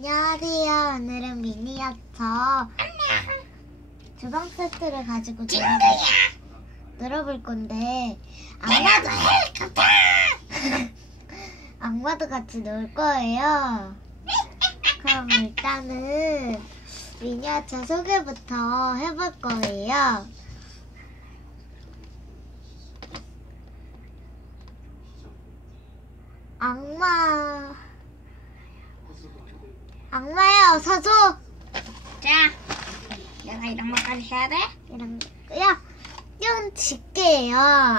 안녕하세요. 오늘은 미니어처 주방 세트를 가지고 놀아, 놀아볼 건데 악마도 악마도 같이 놀 거예요. 그럼 일단은 미니어처 소개부터 해볼 거예요. 악마 악마야 어서 줘. 자, 내가 이런 것까지 해야 돼? 이런 거야. 이건 집게예요.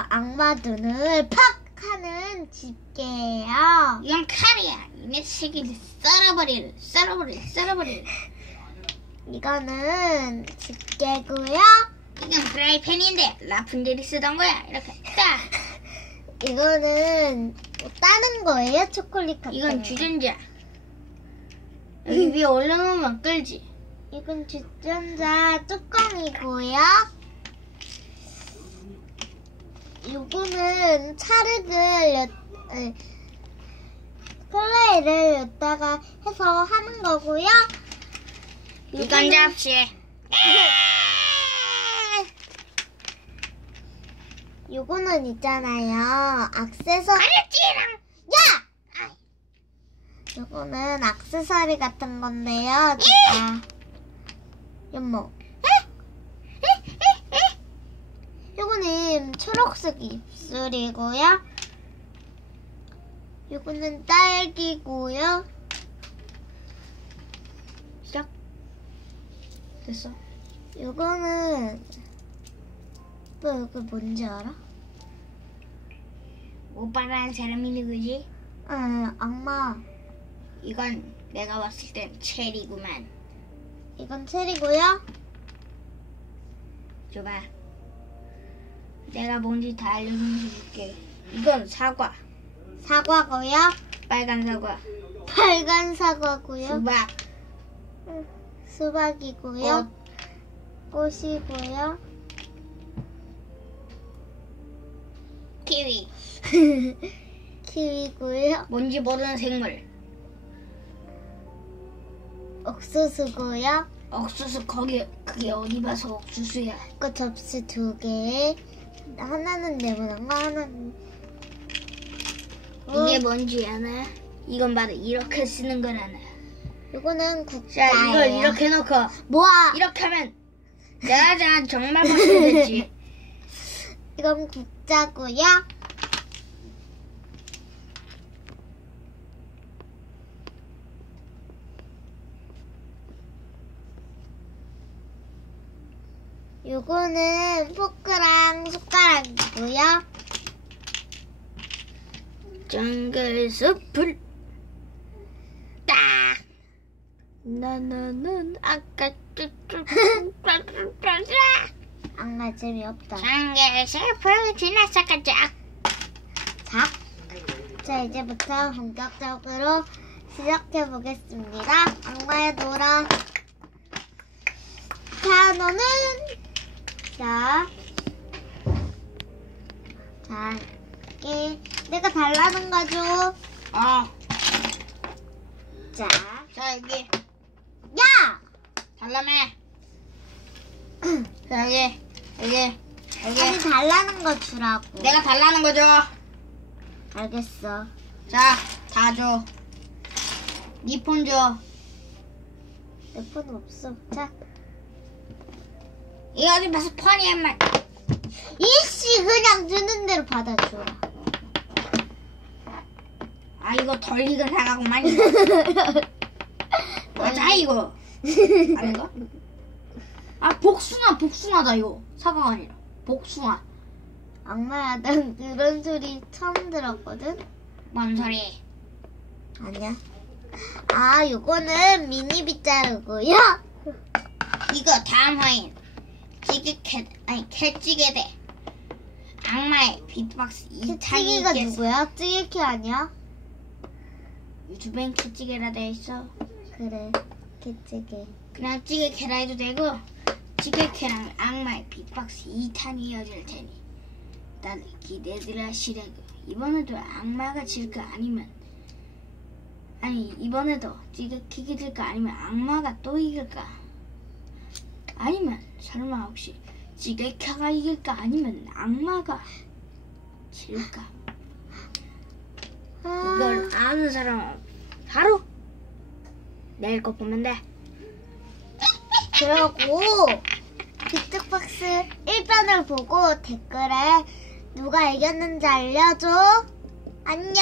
악마 눈을 팍 하는 집게예요. 이건 칼이야. 이 녀석이 썰어버릴, 썰어버릴, 썰어버릴. 이거는 집게고요. 이건 프라이팬인데 라푼젤이 쓰던 거야. 이렇게 딱. 이거는 뭐 따는 거예요. 초콜릿 같은 이건 거. 주전자. 여기 위에 올려놓으면 끓지. 이건 주전자 뚜껑이고요. 요거는 차르를 클레이를 여기다가 해서 하는 거고요. 이건 잡시. 요거는 있잖아요. 액세서 가렸지랑. 야! 요거는 액세서리 같은 건데요. 진짜. 연모. 요거는 초록색 입술이고요. 요거는 딸기고요. 시작. 됐어. 요거는 너 여기 뭔지 알아? 오빠라는 사람이 누구지? 아, 악마. 이건 내가 봤을 땐 체리구만. 이건 체리고요. 줘봐. 내가 뭔지 다 알려줄게. 이건 사과. 사과고요. 빨간 사과. 빨간 사과고요. 수박. 수박이고요. 꽃이고요. 키위. 키위고요. 뭔지 모르는 생물. 옥수수고요. 옥수수 거기 그게 어디 봐서 옥수수야. 그 접시 두 개. 하나는 네모난 거, 하나는 어, 이게 뭔지 아나? 이건 바로 이렇게 쓰는 거라나. 이거는 자, 국자예요. 이걸 이렇게 놓고 뭐야? 이렇게 하면 짜잔 정말 멋있겠지. 이건 국자고요. 요거는 포크랑 숟가락이고요. 정글 숲을 딱 나나는 아까 악마 재미없다. 정글 숲을 지나서 가자. 자, 자 이제부터 본격적으로 시작해 보겠습니다. 악마의. 자, 너는 자, 자, 이게 내가 달라는 거죠. 어, 자, 자 여기 야, 달라매. 자 여기 여기 여기 아니 달라는 거 주라고. 내가 달라는 거죠. 알겠어. 자, 다 줘. 니 폰 줘. 내폰 없어. 자, 이 어디 봐서 폰이야, 말. 이씨 그냥 주는 대로 받아줘. 아, 이거 덜 익은 사과구만. 맞아, 이거. 아닌가? 아, 복숭아, 복숭아다, 이거. 사과가 아니라. 복숭아. 악마야, 난 그런 소리 처음 들었거든. 뭔 소리? 아니야. 아, 요거는 미니 빗자루고요. 이거 다음 화인. 찌개캐, 아니, 캐찌개대. 악마의 비트박스 2탄이 찌개가 있겠어. 누구야? 찌개캐 아니야? 유튜브엔 캐찌개라 돼 있어. 그래, 개찌개. 그냥 찌개캐라 해도 되고 찌개캐랑 악마의 비트박스 2탄이 이어질 테니 다들 기대들 하시라고 이번에도 악마가 질거 아니면 아니 이번에도 찌개키가 이길까 아니면 악마가 또 이길까? 아니면 설마 혹시 찌개카가 이길까 아니면 악마가 질까? 아, 이걸 아는 사람은 바로 내일 거 보면 돼. 그러고 비트박스 1편을 보고 댓글에 누가 이겼는지 알려줘. 안녕.